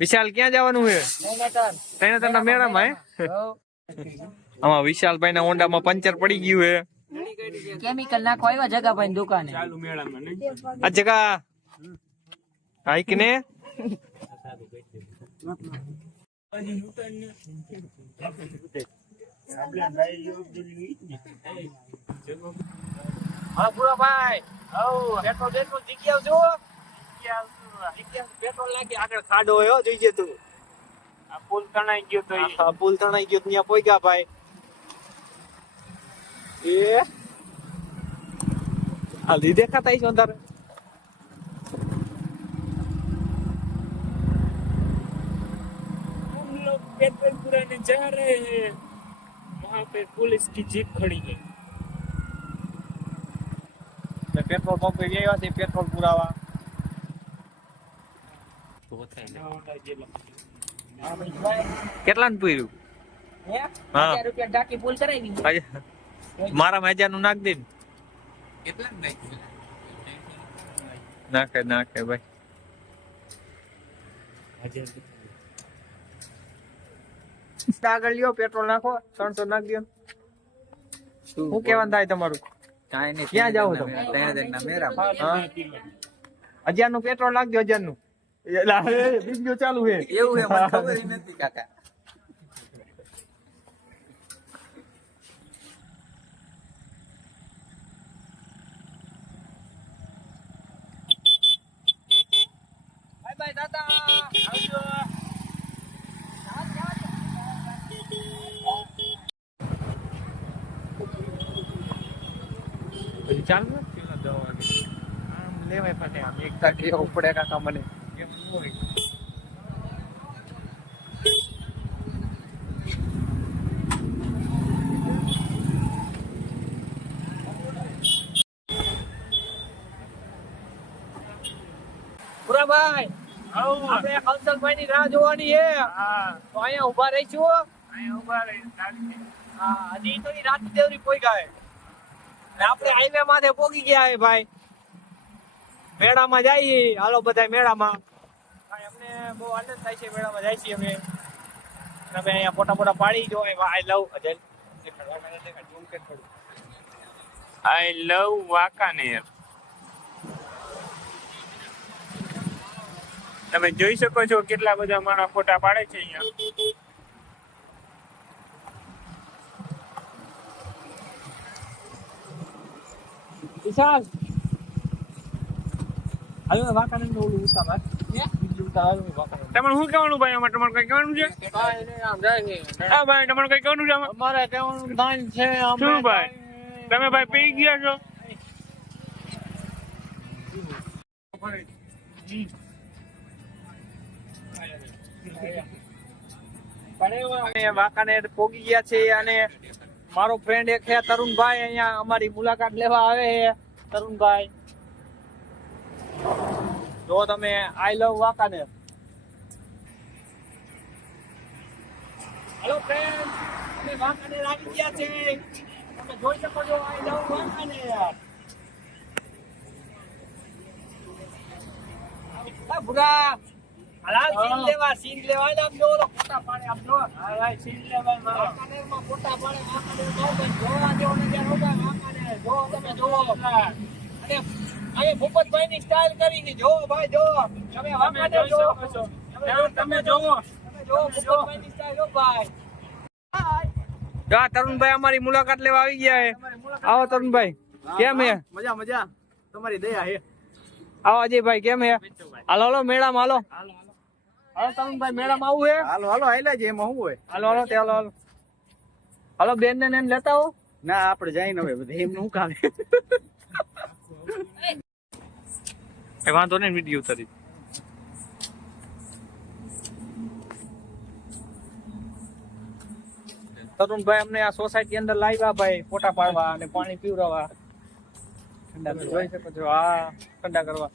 વિશાલ ક્યાં જવાનું છે? તૈનાતરના મેળામાં હે? આમાં વિશાલભાઈ ના હોન્ડામાં પંચર પડી ગયું હે. કેમિકલ નાખો આવ્યા જગાભાઈ ની દુકાને. ચાલુ મેળામાં આ જગા હાઈક ને હા પૂરા ભાઈ પેટ્રોલ પેટ્રોલ જીકી આવજો. પેટ્રોલ નાખી આગળ ખાડો હોય જોઈજે તું. આ પુલ તણાઈ ગયો તો હા પુલ તણાઈ ગયો ત્યાં પોઈગા ભાઈ. એ આ લી દેખાતા છે અંદર. हम लोग पेट्रोलपुरा ने जा रहे हैं, वहाँ पे पुलिस की जीप खड़ी है. પેટ્રોલ પંપે ગયા છે પેટ્રોલ પુરાવા. કેટલાનું પૂર્યું? હા 1000 રૂપિયા ટાંકી ફૂલ કરાવી. મારા 1000 નું નાખ દે. નાખે નાખે ભાઈ. આગળ લ્યો પેટ્રોલ નાખો 300 નાખ દો. શું કેવાનું થાય તમારું? કાઈ નહીં. ક્યાં જાવ તમે? તૈયાર મેરા. હા 1000 નું પેટ્રોલ નાખ દો 1000 નું. બીજું ચાલુ છે એવું હે મને ખબર ય નથી કાકા. બાય બાય દાદા આવજો. પછી ચાલુ ને પેલા દવાની આમ લેવાય ફાટે આમ એકતા કેવું પડે કાકા મને એમ ન હોય. પુરાભાઈ આપણે હંસલભાઈ ની રાહ જોવાની છે. તો અહીંયા ઉભા રહીશું. હા હજી તો ઈ રાત દેવરી પોઈગા હે. આપણે હાઈવે માથે પોગી ગયા હે ભાઈ. મેળામાં જઈએ હાલો બધા મેળામાં. ભાઈ અમને બહુ આનંદ થાય છે મેળામાં જાય છીએ અમે. અમે અહીંયા ફોટા ફોટા પાડી જો આઈ લવ અજય આઈ લવ વાંકાનેર. તમે જોઈ શકો છો કેટલા બધા મારા ફોટા પાડે છે અહીંયા. વિશાલ હાલો વાકાને ઓલું ઉતાર બીજું ઉતાર વાકાને. તમારે શું કહેવાનું ભાઈ? આમાં તમારે કઈ કહેવાનું છે? હા ભાઈ તમારે કઈ કહેવાનું છે આમાં? અમારે કેવાનું દાન છે શું ભાઈ તમે ભાઈ પી ગયા છો? અમે વાંકાનેર પોગી ગયા છે અને મારો ફ્રેન્ડ એક છે તરુણભાઈ અહીંયા અમારી મુલાકાત લેવા આવે છે. તરુણભાઈ જો તમે આઈ લવ વાંકાનેર. હેલો ફ્રેન્ડ અમે વાંકાનેર આવી ગયા છે. તમે જોઈ શકો છો આઈ લવ વાંકાનેર. ભૂરા હાલ સીન લેવા આમ જો ફોટા પાડે આમ જો. હા ભાઈ સીન લેવા વાંકાનેરમાં ફોટા પાડે. વાંકાનેર જોવા જેવો નજારો હોય વાંકાનેર. જો તમે જોવો અને અહીં ભૂપતભાઈ ની સ્ટાઇલ કરી છે. જો ભાઈ જો તમે વાંકાનેર જો. તમે જોવો ભૂપતભાઈ ની સ્ટાઇલ હો ભાઈ. તરુણભાઈ અમારી મુલાકાત લેવા આવી ગયા છે. આવો તરુણભાઈ કેમ હે? મજા મજા તમારી દયા હે. આવો અજયભાઈ કેમ હે? હાલો હાલો મેળામાં હાલો. હાલો તરુણભાઈ મેળામાં આવું હે? હાલો હાલો હાલ્યા છે એમાં શું હોય. હાલો હાલો તે હાલો હાલો હાલો બેન ને લેતા હો. ના આપણે જઈને હવે બધે એમ શું કામ. એ વાંધો નહીં વિડીયો ઉતારી. તરુણભાઈ અમને આ સોસાયટી અંદર લાવ્યા ભાઈ ફોટા પાડવા અને પાણી પીવડાવવા. ઠંડા જોઈ શકો છો. હા ઠંડા કરવા.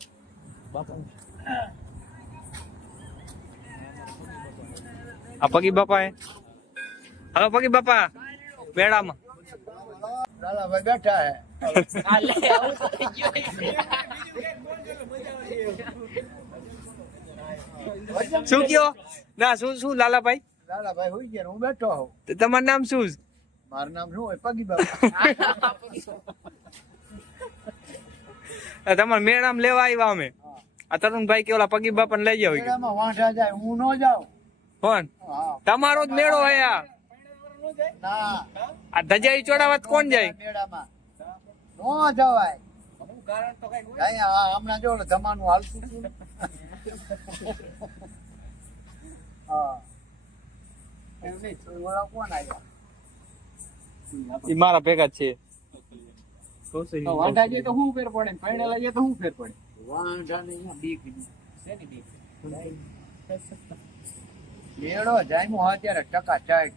આ પગી બાપા હે. હાલો પગી બાપા મેળામાં લાલાભાઈ બેઠા હે. શું કયો ના શું લાલાભાઈ લાલાભાઈ હોઈ ગયા હું બેઠો હોઉં. તો તમારું નામ શું છે? મારું નામ શું હોય પગી બાપા. તમારે મેળામાં લેવા આવ્યા અમે આ તરુણભાઈ કે ઓલા પગી બાપાને લઈ જાવ મેળામાં વાંઢા જાય હું ન જાઉં. કોણ હા તમારો જ મેળો હે આ ના આ ધજાઈ ચોડાવત કોણ જાય મેળામાં નો જવાય. અહીંયા હમણાં જો ઓલું ધમાનું હાલતું હતું ને. હા એમ નહીં, તો ઓલા કોણ આવ્યા? ઈ મારા ભેગા જ છે તો વાંઢા જાય તો શું ફેર પડે ને પૈણેલા જાય તો શું ફેર પડે? વાંઢાને અહીંયા બીક નહીં. શેની બીક? મેળો જામ્યો અત્યારે ટકા ચાય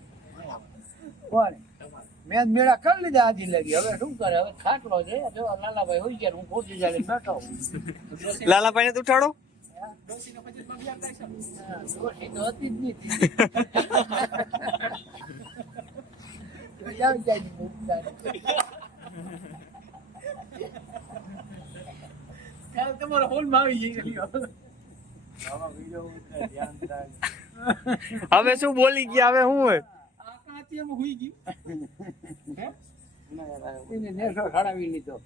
કોણ મેં મેળા કરી લીધા આજી લગી. હવે શું કરે? હવે ખાટલો છે જો લાલાભાઈ હોઈ ગયા હું ખોટી જાય બેઠો હું. લાલાભાઈ ને ઉઠાડો ડોશી તો હતી જ નહીં. આવી જાય ને ઉઠાડે. કાલ તમારો હોલમાં આવી જાય. આવા વિડિયો ઉતરે ધ્યાન થાય. હવે શું બોલી ગયા હવે શું હોય એને નેસો સડાવી લીધો.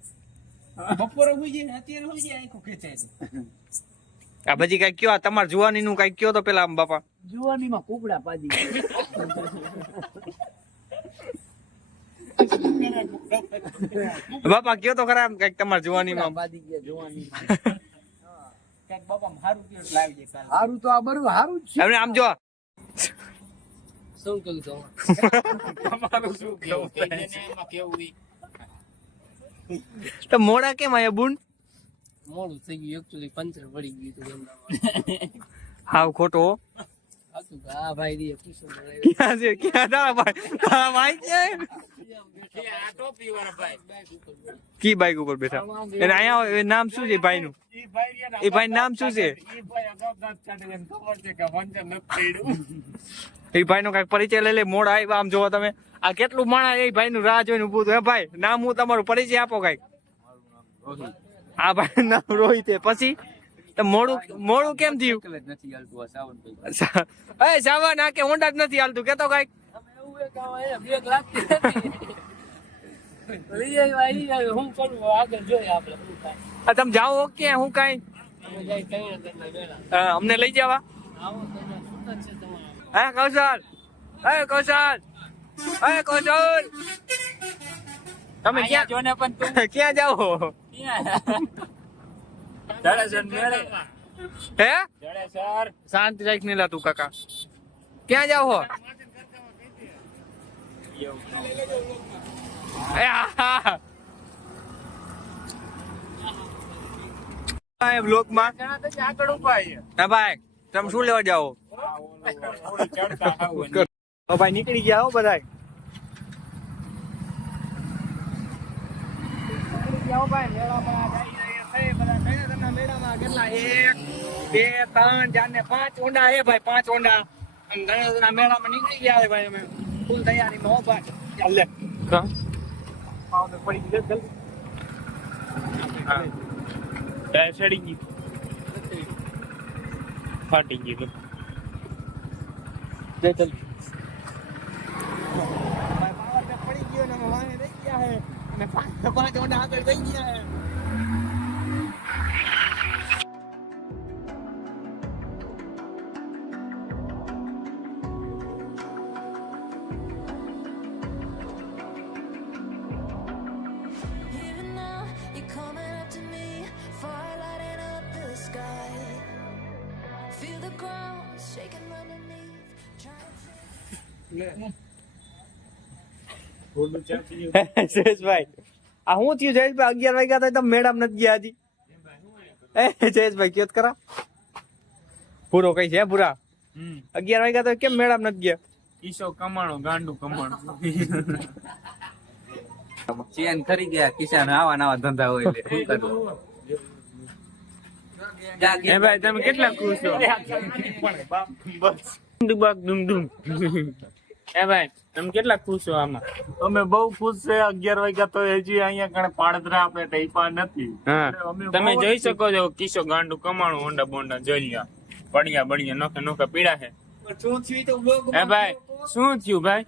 આ પછી કઈ કયો તમારે જુવાની નું કઈ કયો તો પેલા આમ બાપા જુવાનીમાં કુકડા પાડી બાપા કયો તો ખરા આમ કઈક તમારે જુવાની માં પાડી ગયા જુવાની. લાવી હારું તો આ બરું હારું જ છે. હવે આમ જો શું કહ્યું તો તમારું શું કેવું તો મોડા કેમ આયા બુન મોડું થઈ ગયું એકચ્યુઅલી પંચર પડી ગયું હતું હાવ ખોટો હો. હતું કે આ ભાઈ રે કિશોર ક્યાં છે ક્યાં તારા ભાઈ ક્યાં આ ટોપી વાળા ભાઈ કી બાઈક ઉપર બેઠા એને અહીંયા નામ શું છે ભાઈ નું એ ભાઈ નામ શું છે એ ભાઈ નો કઈક પરિચય લઈ લે મોડ આવ્યા આમ જોવો તમે આ કેટલું માણસ એ ભાઈ નું રાહ જોઈને ઉભું હતું. હે ભાઈ નામ હું તમારું પરિચય આપો કઈક આ ભાઈ નું નામ રોહિત છે. પછી તો મોડું કેમ થયું નથી હાલતું આ સાવન એ સાવન આ કે હોન્ડા જ નથી હાલતું કેતો કઈક બ્રેક લાગતી નથી લઈ આવી હું કરું આગળ જોઈએ આપણે શું થાય આ તમે જાઓ ઓકે હું કઈ અમે જાય કઈ મેળા અમને લઈ જવા આવો તો સુતન છે તમારે હે કૌશલ તમે ક્યાં જોને પણ તું ક્યાં જાઓ જડેસર મેળે હે જડેસર શાંતિ રાખ ને તું કાકા ક્યાં જાઓ હો એ આહા. આ બ્લોક માં આગળ ઉપાય હા ભાઈ તમે શું લેવા જાઓ ચડતા આવું તો ભાઈ નીકળી ગયા હો બધા કેટલા 1 2 3 4 ને 5 ઊંડા હે ભાઈ 5 ઊંડા ગણેશના મેળામાં નીકળી ગયા હે ભાઈ અમે ફૂલ તૈયારીમાં હો ભાઈ ચાલ લે પાવડર પડી ગઈ જલ્દી ટાયર ચડી ગઈ ફાટી ગઈ તો જય જલ્દી ભાઈ પાવર પે પડી ગયો ને અમે વાંહે રહી ગયા હે અને 5 ઊંડા આગળ થઈ ગયા હે Even now, you're coming up to me, fire lighting up the sky. Feel the ground shaking underneath. Jayeshbhai આ હું થયું જયેશભાઈ 11 વાગ્યા તો તમે મેડમ નથી ગયા હજી એ જયેશભાઈ કયો તો ખરા પૂરો કઈ છે પૂરા 11 વાગ્યા તો કેમ મેડમ નથી ગયા ઈસો કમાણો ગાંડું કમાણો ચેન ખરી ગયા કિસાન આવા નવા ધંધા હોય એટલે શું કરવું એ ભાઈ તમે કેટલા ખુશ છો બસ ડુમ ડુમ એ ભાઈ તમે કેટલા ખુશ છો આમાં અમે બહુ ખુશ છે 11 વાગ્યા તો હજી અહીંયા કણે પાડદરા આપણે ટાઈપા નથી હા અમે તમે બહુ જોઈ જ શકો છો કિસ્સો ગાંડું કમાણું હોન્ડા બોન્ડા જોઈ લ્યા પડ્યા બળિયા નોખે નોખે પીડા છે. પણ શું થયું તો બ્લોગ હે ભાઈ શું થયું ભાઈ?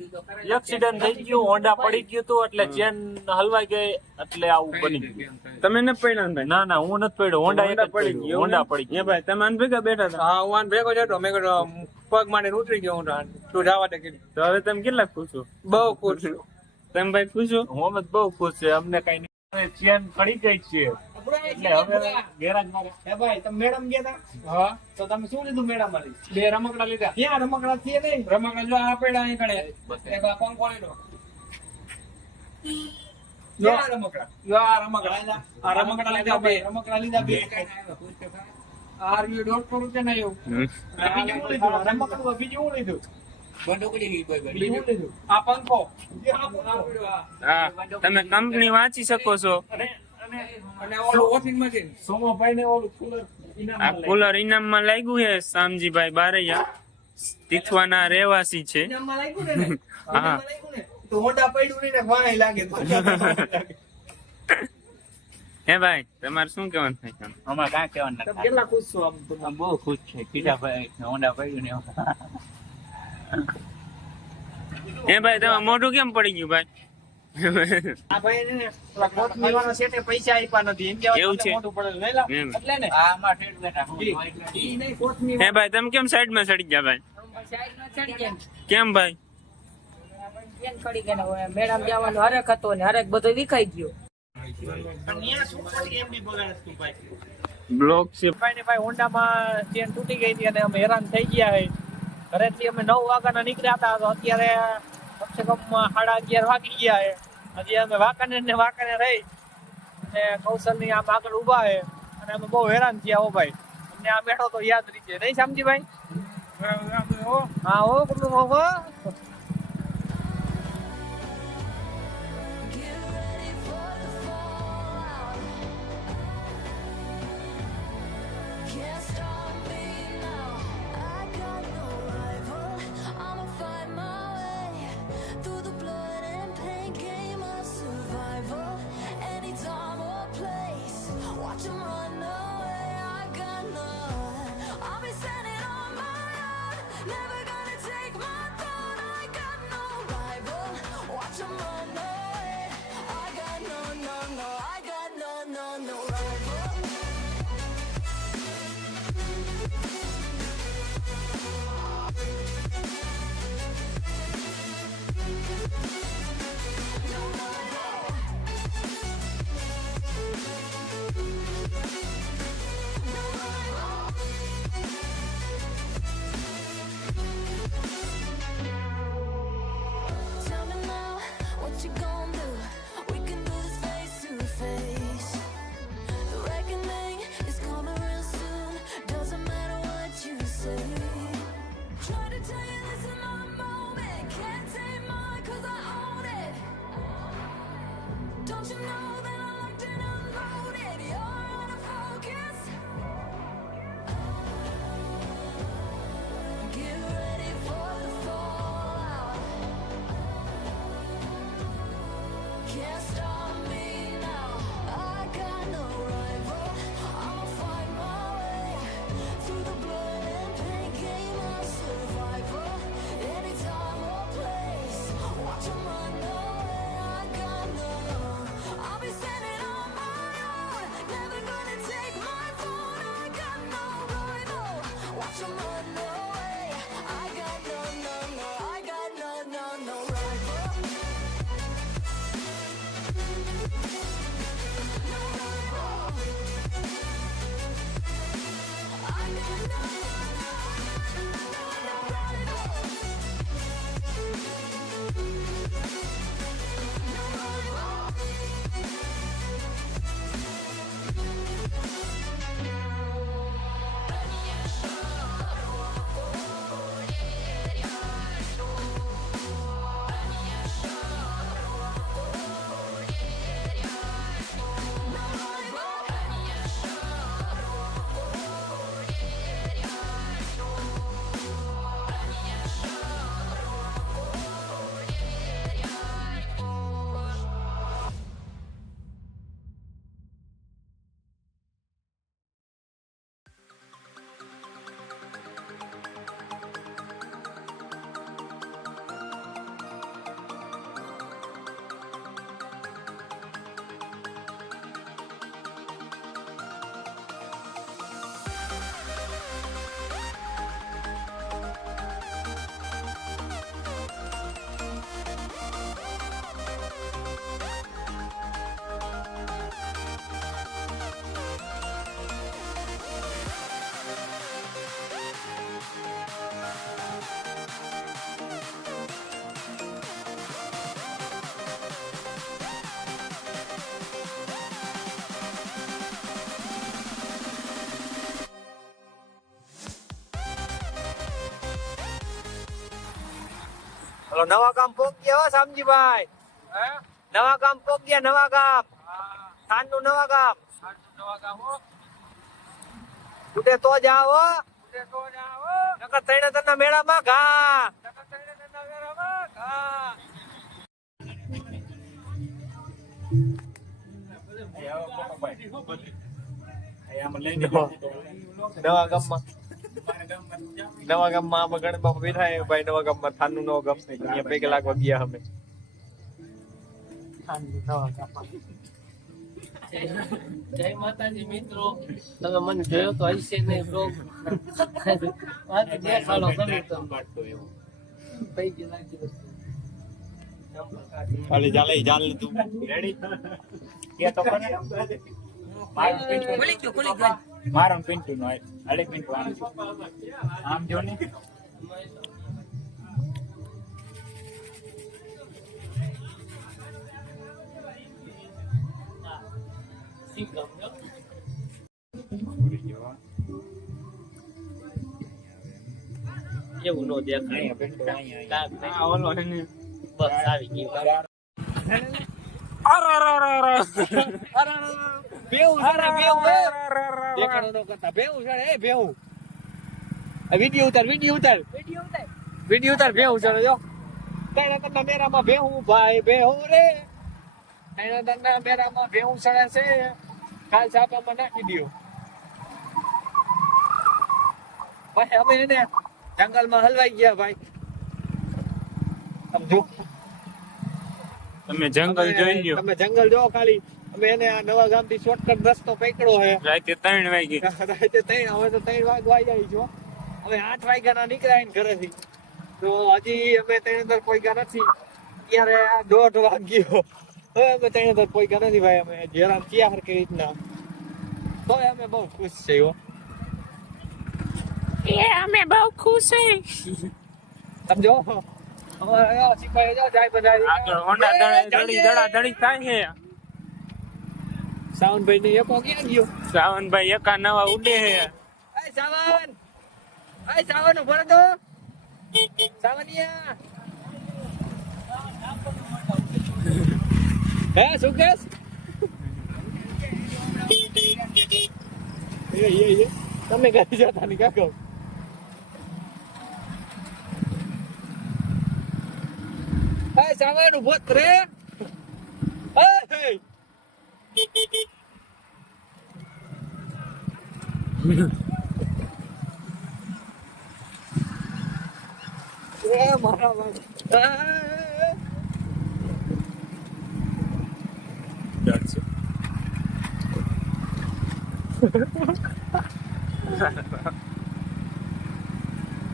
એક્સિડન્ટ થઈ ગયું, હોન્ડા પડી ગયું હતું એટલે ચેન હલવાઈ ગઈ એટલે આવું બની ગયું. તમે ન પડ્યા ને ભાઈ? ના ના હું નથી પડ્યો, હોન્ડા એક જ પડી પડી ગયું. હોન્ડા પડી હે ભાઈ તમે આને ભેગા બેઠા હતા? હા હું આને ભેગો જ હતો. મેં કીધું પગ માંડીને ઉતરી ગયો હું તું જવા દે કીધું. તો હવે તમે કેટલા ખુશ છો? બહુ ખુશ છું. તમે ભાઈ ખુશ છો? હું અમે બહુ ખુશ છે, અમને કઈ નહીં. ચેન પડી ગઈ છે એટલે હવે ગેરાજ માં હે ભાઈ તમે મેડમ ગયા હતા? હા તો તમે શું લીધું મેડમ માંથી? 2 રમકડા લીધા. ક્યાં રમકડા છે નહીં? રમકડા જો આ પડ્યા અહીં કણે એક આ પંખો લીધો. ક્યાં રમકડા? જો આ રમકડા આ રમકડા લીધા બે. રમકડા લીધા બે. આ રહ્યું 150 રૂપિયા ના એવું. બીજું શું લીધું? રમકડું બીજું શું લીધું? બીજું લીધું આ પંખો. હા તમે કંપની વાંચી શકો છો. અને ઓલું વોશિંગ મશીન. સોમાભાઈ ને ઓલું કુલર આ કુલર ઇનામમાં લાગ્યું છે. શામજીભાઈ બારૈયા તીથવાના રહેવાસી છે. ઇનામમાં લાગ્યું ને ને? હા. ઇનામમાં લાગ્યું ને? તો હોન્ડા પડ્યું નહીં ને વાહે લાગે તો. હે ભાઈ તમારે શું કહેવાનું થાય છે? અમારે કાંઈ કહેવાનું તમે નથી. કેટલા ખુશ છો આમ તમે? આમ બહુ ખુશ છે કીધાભાઈ હોન્ડા પડ્યું ને એવું. હે ભાઈ તમારે મોઢું કેમ પડી ગયું ભાઈ? આ ભાઈ ને પેલા કોથમીર વાળા શેઠે પૈસા આપ્યા નથી. એમ કહેવાય એવું છે? મોટું પડે લઈ લા. એમ. એટલે ને આ આમાં ઠેઠ બેઠા હું ઈ નહીં કોથમીર હે ભાઈ તમે કેમ સાઈડ માં સડી ગયા ભાઈ? કેમ ભાઈ? મેડમ જવાનો હરેક હતો ને હરેક બધો વિખાઈ ગયો. પણ ન્યા શું કરી એમ બી બગાડસ તું ભાઈ. બ્લોક છે. ભાઈ ને ભાઈ હોન્ડામાં ચેન તૂટી ગઈ હતી અને અમે હેરાન થઈ ગયા છે. ઘરેથી અમે 9 વાગ્યાના નીકળ્યા હતા તો અત્યારે કમસે કમ 11:30 વાગી ગયા છે. હજી અમે વાંકાનેર રહી અને કૌશલની આમ આગળ ઊભા છે અને અમે બહુ હેરાન થયા હો ભાઈ. અમને આ બેઠો તો યાદ રહી છે નહીં સમજી ભાઈ? હા હો કુટુંબ હો. Get ready for the fallout. Can't stop me now. I got no rival. I'ma find my way through the blood and pain game of survival. Any time or place, watch 'em run away. I got none. I'll be standing on my own. Never gonna take my throne. I got no rival. Watch 'em run away. I got no, I got no rival. Hello નવા ગામ પોક ગયા હો શામજીભાઈ. નવા ગામ પોક ગયા, નવા ગામ થાનનું નવા ગામ. ઉડે તો જાવ હો. નકર તૈણેતરના મેળામાં ઘા. નવા ગામમાં આમાં ગણેશ બાપા બેઠા હે ભાઈ. નવા ગામમાં થાનનું નવા ગામ અહીંયા પૈકી લાગવા ગયા અમે. જય માતાજી મિત્રો, તમે મને જોયો તો હશે નહીં બ્લોગ. દેખાડો કરી તો પૈકી લાગી વસ્તુ. ખાલી ચાલે ચાલ તું રેડી કે તો કોને ખુલી ગયું. મારમ પિન્ટુ નો અડે પિન્ટુ આમ જો ને એવું નો દેખાય. ઓલો હે ને બસ આવી ગયું. બેવું છે ને બેવું દેખાડો ન કરતા બેવું છે એ બેવું. વિડિયો ઉતાર બેવું છે જો. તૈણેતરના મેળામાં બેહું ભાઈ બેહું રે. તૈણેતરના મેળામાં બેહું સડે છે. કાલ છાપામાં નાખી દયો ભાઈ. અમે એને જંગલમાં હલવાઈ ગયા ભાઈ. સમજો તમે જંગલ જોઈ લ્યો. તમે જંગલ જો ખાલી. અમે એને આ નવા ગામ થી શોર્ટકટ રસ્તો પકડ્યો હે. રાતે 3 વાગે રાતે 3 હવે તો 3 વાગવા આવી છો. હવે 8 વાગ્યાના નીકળ્યા ને ઘરેથી તો હજી અમે 3 અંદર પહોંચ્યા નથી. ત્યારે 1:30 વાગ્યો. હવે અમે 3 અંદર પહોંચ્યા નથી ભાઈ. અમે જેરામ ક્યાં હરકી રીતના તો અમે બહુ ખુશ છે હો. અમે બહુ ખુશ છે. સમજો હવે સિપાહી જો જાય બધા આગળ હોન્ડા દડી થાય છે. સાવનભાઈ ને એકો ક્યાં ગયો? સાવનભાઈ એકા નવા ઉડે છે. એ સાવન ઉભો તો સાવનિયા. હે સુકેશ એ તમે ઘરે જતા ને કાકો. હે સાવન ઉભો રે. મારા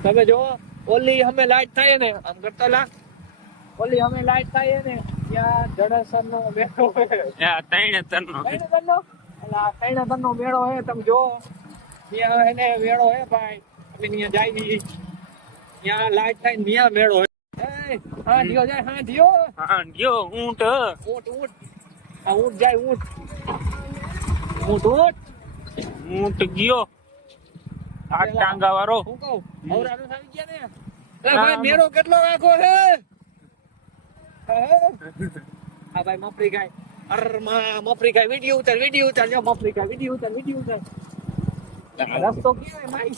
તમે જો ઓલી અમે લાઈટ થાય ને આમ કરતો લા. ઓલી અમે લાઈટ થાય ને ત્યાં જડેસર નો મેળો તૈણેતરનો તૈણેતરનો મેળો હે. તમે જો ત્યાં એને મેળો હે ભાઈ. અમે ત્યાં જાય ત્યાં લાઈટ થાય ને ત્યાં મેળો હે. હા દિયો જાય. હા દિયો ગયો ઊંટ આ ઊંટ જાય. ઊંટ ગયો આ ટાંગા વાળો. હું કહું હવરાનો આવી ગયા ને. ભાઈ મેળો કેટલો રાખો હે. હા ભાઈ મફરી ગાય. મફરી ગાય. વિડીયો ઉતાર જો. મફરી ગાય વિડીયો ઉતાર. રસ્તો ક્યાં માઈ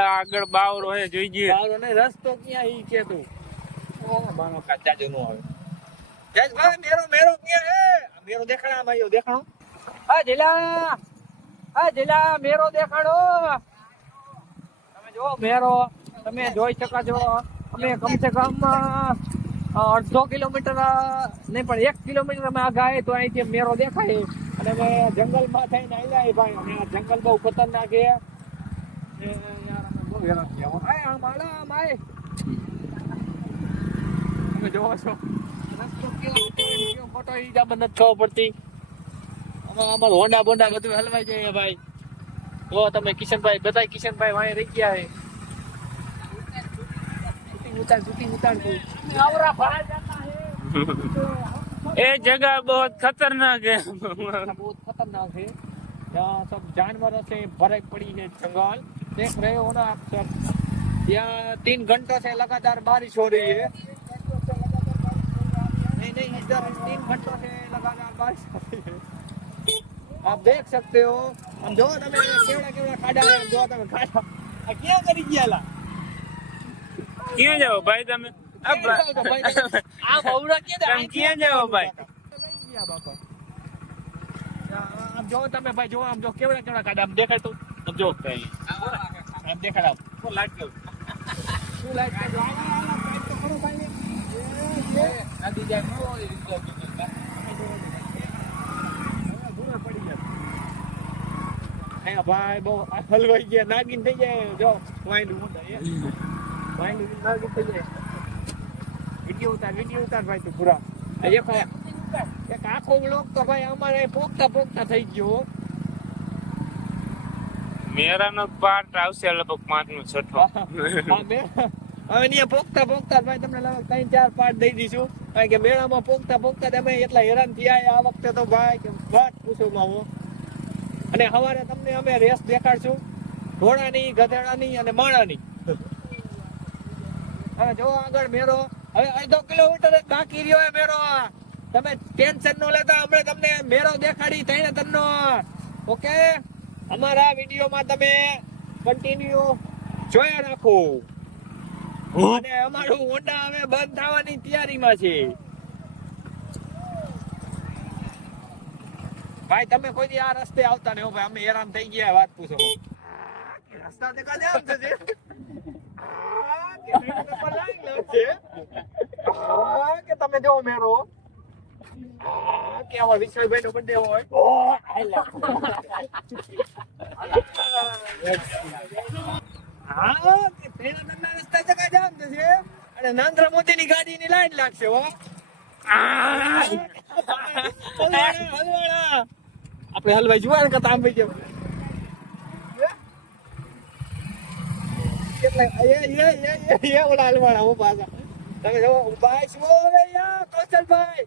આગળ બાવરો હે જોઈ ગયે. બાવરો ને રસ્તો ક્યાં ઈ કે તું માનો કાચા જો નો આવે. જય ભાઈ મેરો ક્યાં હે? મેરો દેખાડા માં આવ્યો. દેખાડો. હા જિલ્લા મેરો દેખાડો. તમે જો મેરો તમે જોઈ શકો છો. અમે કમસે કમ 1.5 કિલોમીટર નહીં પણ 1 કિલોમીટર અમે આગાએ તો અહીંથી મેરો દેખાય. અને અમે જંગલમાં થઈને આવ્યા ભાઈ. અને આ જંગલ બહુ ખતરનાક છે યાર. અમે બહુ હેરાન થયા. આમ આય તમે જોવો છો રસ્તો કેવો મોટો ઈ જ આપણને નથી ખબર પડતી. અમારું હોન્ડા બોન્ડા બધું હલવાઈ જાય ભાઈ. જો તમે કિશનભાઈ બધા કિશનભાઈ વાંહે રહી ગયા હે. ઉતાર ये जगह बहुत खतरनाक है. बहुत खतरनाक है. यहाँ सब जानवरों से भरे पड़ी है जंगल. देख रहे हो ना आप सब. यहाँ 3 घंटों से लगातार बारिश हो रही है. नहीं इधर 3 घंटों से लगातार बारिश हो रही है। आप देख सकते हो हम जो તમે કેવડા કેવડા ખાડા છે જો તમે ખાડા આ ક્યાં કરી ગયા લા ક્યાં જાઓ ભાઈ તમે આ બવડા કે તમે ક્યાં જાઓ ભાઈ ગયા બાપા આમ જો તમે ભાઈ જો આમ જો કેવડા કેવડા ખાડા આમ દેખાય તો આમ જો આમ દેખાડ આમ શું લાગ્યું શું લાગ્યું જો આ પાઇપ તો ખરો ભાઈ નદી જાય નો હોય રીતે હે ભાઈ બહુ હલવાઈ ગયા નાગીન થઈ જાય જો વાઈન્ડ મોટા વાઈન્ડ નાગીન થઈ જાય વિડિયો ઉતાર ભાઈ તું પૂરા એક આખો બ્લોક તો ભાઈ અમારે પોકતા પોકતા થઈ ગયો મેરાનો પાર્ટ આવશે લગભગ 5 નો 6ઠો હવે અહીંયા પોકતા પોકતા ભાઈ તમને લગભગ 3-4 પાર્ટ દઈ દઈશું કારણ કે મેળામાં પોકતા પોકતા તમે એટલા હેરાન થયા આ વખતે તો ભાઈ કે વાત પૂછો માં હું અને સવારે તમને અમે રેસ દેખાડશું ઘોડાની ગધેડાની અને માણાની હવે જો આગળ મેરો હવે અડધો કિલોમીટર જ બાકી રહ્યો હે મેરો તમે ટેન્શન નો લેતા અમે તમને મેરો દેખાડી થઈને તન્નો ઓકે અમારા વિડીયોમાં તમે કન્ટિન્યુ જોયા રાખો અને અમારું હોન્ડા હવે બંધ થવાની તૈયારીમાં છે ભાઈ તમે કોઈ દી આ રસ્તે આવતા નહીં હો ભાઈ અમે હેરાન થઈ ગયા વાત પૂછો રસ્તા દેખા જામ છે કે તમે જો મેરો કે અમાર વિશ્વભાઈ નો બર્થડે હોય હા કે તેના તમને રસ્તા દેખા જામ છે અને નરેન્દ્ર મોદી ની ગાડી ની લાઈન લાગશે હો હલવાડા આપણે હલવાઈ જુવાન કરતા આમ ભાઈ કેટલા ઓલા હલવાડા હું પાછા તમે જો ભાઈ શું યાર કૌશલભાઈ